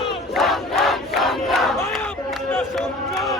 सुठ